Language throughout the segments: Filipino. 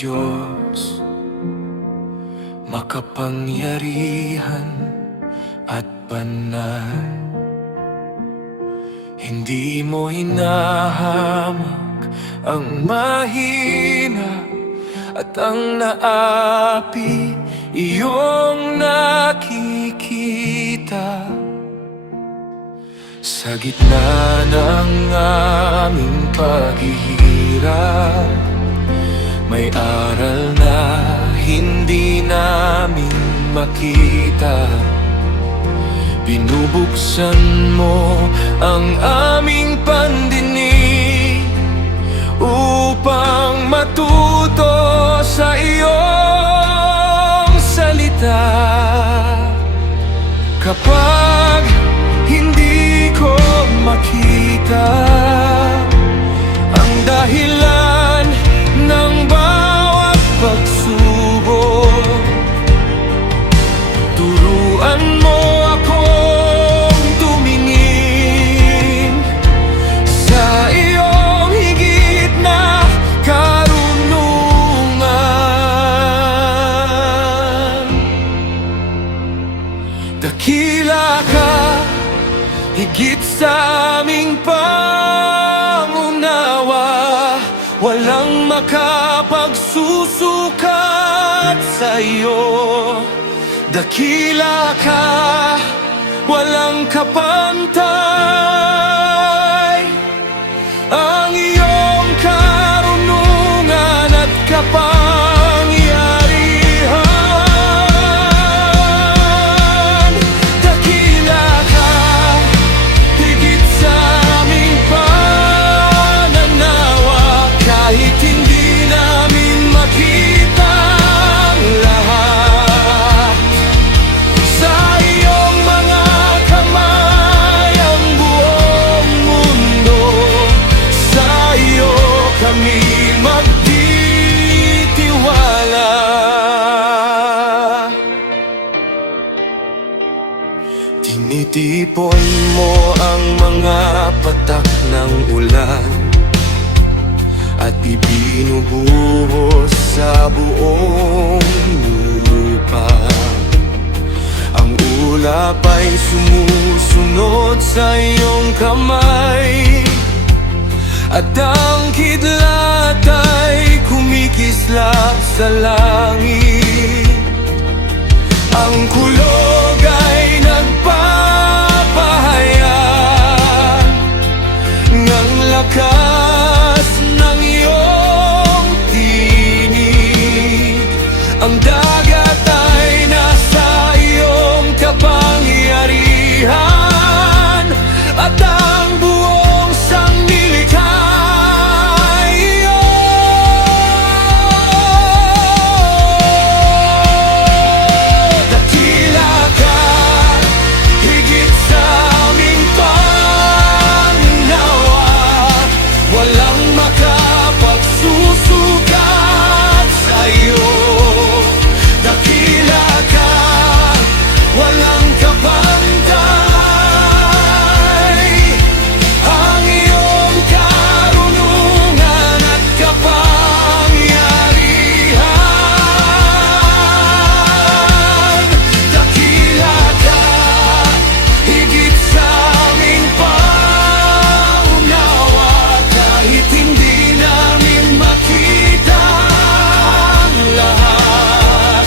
Diyos, makapangyarihan at banal. Hindi mo hinahamak ang mahina at ang naapi, iyong nakikita. Sa gitna ng aming paghihirap, may aral na hindi namin makita. Binubuksan mo ang aming pandinig upang matuto sa iyong salita. Kapag hindi ko makita ang dahilan ng bawat pagsubok, turuan mo akong tumingin sa iyong higit na karunungan. Dakila ka higit sa aming pangunawa, walang makapagsusukat sa iyo. Dakila ka, walang kapantay. Ang iyong karunungan at kapangyarihan. Dakila ka higit sa aming pananawa, kahit hindi namin makita ang lahat. Sa iyong mga kamay ang buong mundo, sa iyo kami magtitiwala. Tinitipon mo ang mga patak ng ulan at ibinubuhos sa buong lupa. Ang ulap ay sumusunod sa iyong kamay, at ang kidlat ay kumikislap sa langit. Ang kulog ay nagpapahayag ng lakas ng iyong tinig. Ang dagat ay nasa iyong kapangyarihan, at ang buong sangnilikha ay iyo. Dakila ka higit sa aming pangunawa, walang makapagsusukat sa iyo. Dakila ka, walang kapantay. Ang iyong karunungan at kapangyarihan. Dakila ka higit sa aming paunawa, kahit hindi namin makita ang lahat.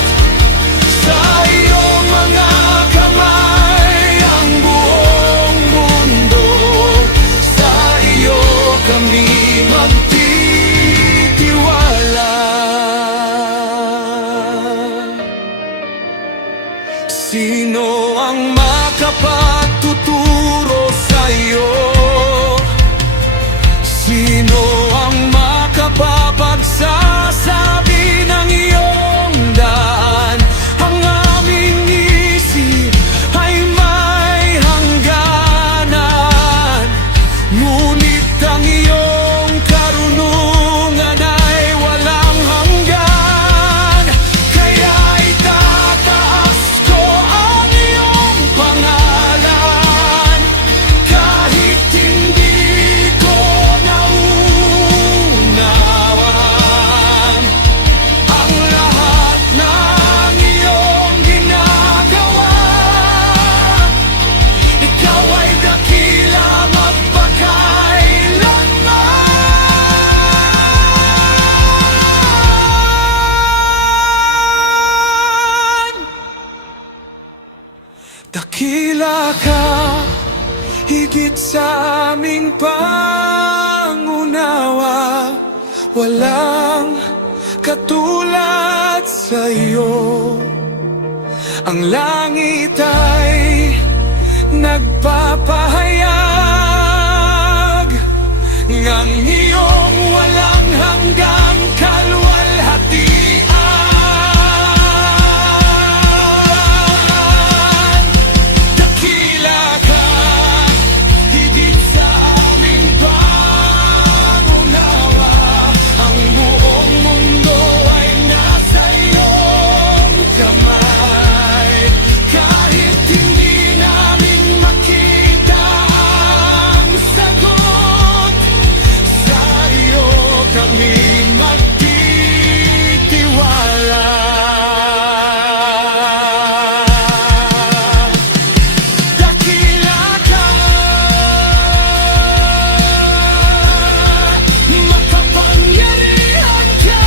Sa iyong mga kamay ang buong mundo, sa iyo kami magtitiwala. Sino ang makapagtuturo sa iyo? Sino ang makapapagsasabi ng iyong daan? Ang aming isip ay may hangganan, ngunit ang iyong karunungan ay walang hanggan. Kaya itataas ko ang iyong pangalan. higit sa aming pangunawa, walang katulad sa iyo. Ang langit ay nagpapahayag ng iyong walang hanggang kaluwalhatian. Dakila ka, higit sa aming pangunawa. Ang buong mundo ay nasa iyong kamay. Kahit hindi namin makita ang sagot, sa iyo kami magtitiwala. Dakila ka, makapangyarihan ka.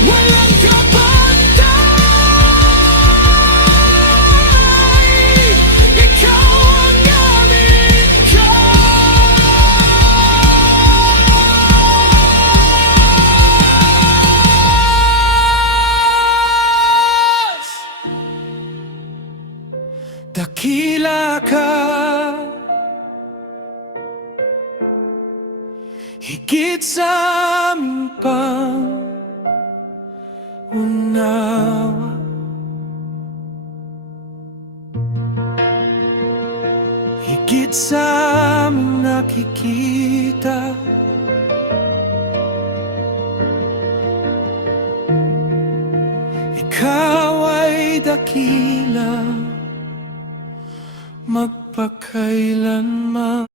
Walang kapantay, ikaw ang aming Diyos. Dakila ka, higit sa aming pangunawa. Higit sa aming nakikita, ikaw ay dakila, magpakailanman.